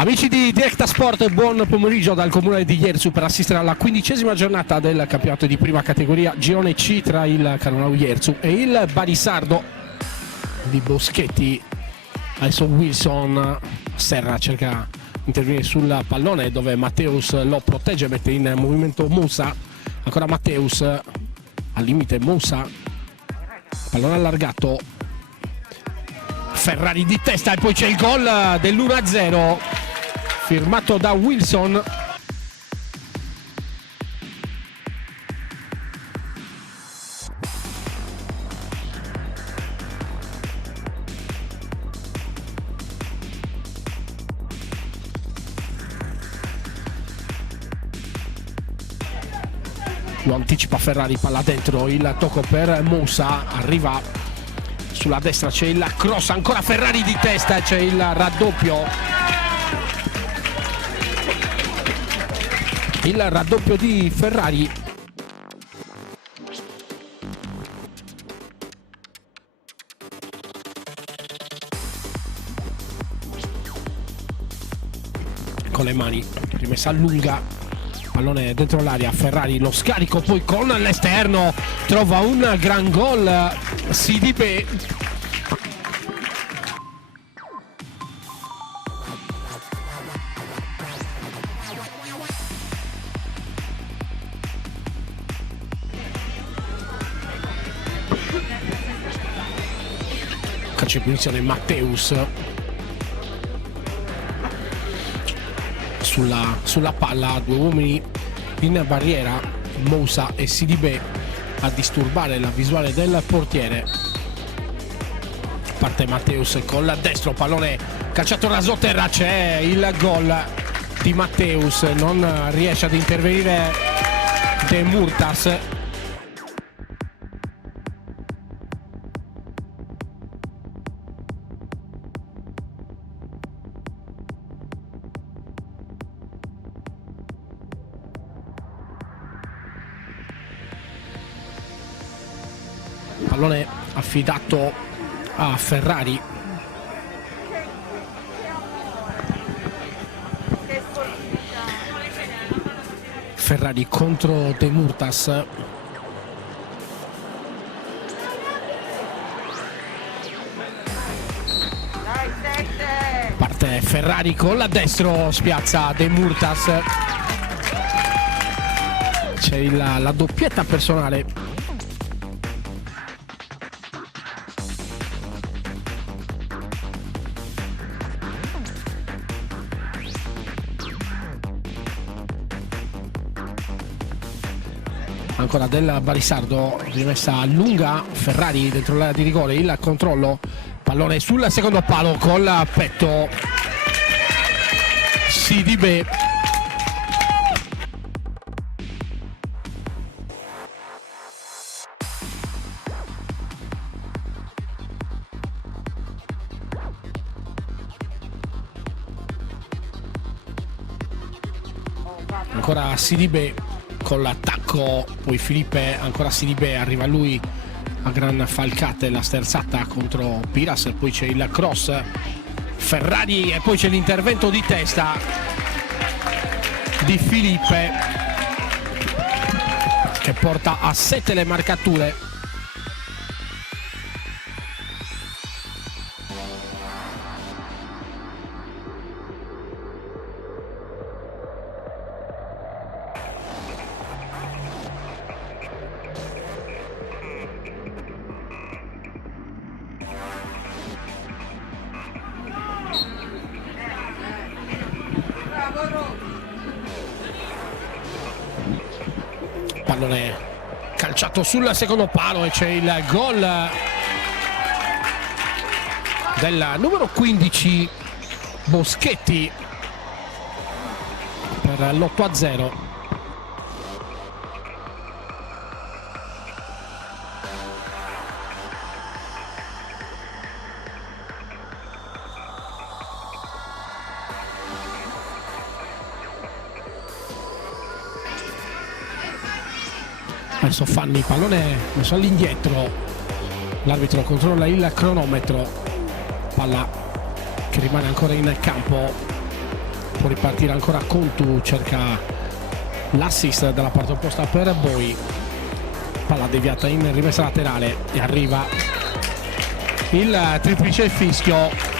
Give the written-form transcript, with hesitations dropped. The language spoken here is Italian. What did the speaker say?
Amici di Directa Sport, buon pomeriggio dal comune di Iersu per assistere alla 15ª giornata del campionato di prima categoria Girone C tra il Caronau Iersu e il Barisardo di Boschetti. Adesso Wilson Serra cerca di intervenire sul pallone dove Matteus lo protegge, mette in movimento Musa, ancora Matteus al limite, Musa, pallone allargato, Ferrari di testa e poi c'è il gol dell'1-0 firmato da Wilson. Lo anticipa Ferrari, palla dentro, il tocco per Musa, arriva sulla destra, c'è il cross, ancora Ferrari di testa, c'è il raddoppio. Il raddoppio di Ferrari. Con le mani, rimessa lunga, pallone dentro l'area, Ferrari lo scarico, poi con l'esterno trova un gran gol Sidibe. Calcio di punizione Matteus sulla palla, due uomini in barriera, Musa e Sidibe a disturbare la visuale del portiere. Parte Matteus con la destro, pallone calciato rasoterra, c'è il gol di Matteus, non riesce ad intervenire De Murtas. Pallone affidato a Ferrari. Ferrari contro De Murtas. Parte Ferrari con la destro, spiazza De Murtas. C'è la doppietta personale. Ancora del Barisardo, rimessa lunga, Ferrari dentro l'area di rigore, il controllo, pallone sul secondo palo col petto Sidibe. Ancora Sidibe con l'attacco, poi Filippe, ancora Sidibe, arriva lui a gran falcate, la sterzata contro Piras, e poi c'è il cross Ferrari e poi c'è l'intervento di testa di Filippe che porta a 7 le marcature. Pallone calciato sul secondo palo e c'è il gol del numero 15 Boschetti per l'8-0. Adesso Fanni, pallone messo all'indietro, l'arbitro controlla il cronometro, palla che rimane ancora in campo, può ripartire ancora Contu, cerca l'assist dalla parte opposta per Boi, palla deviata in rimessa laterale e arriva il triplice fischio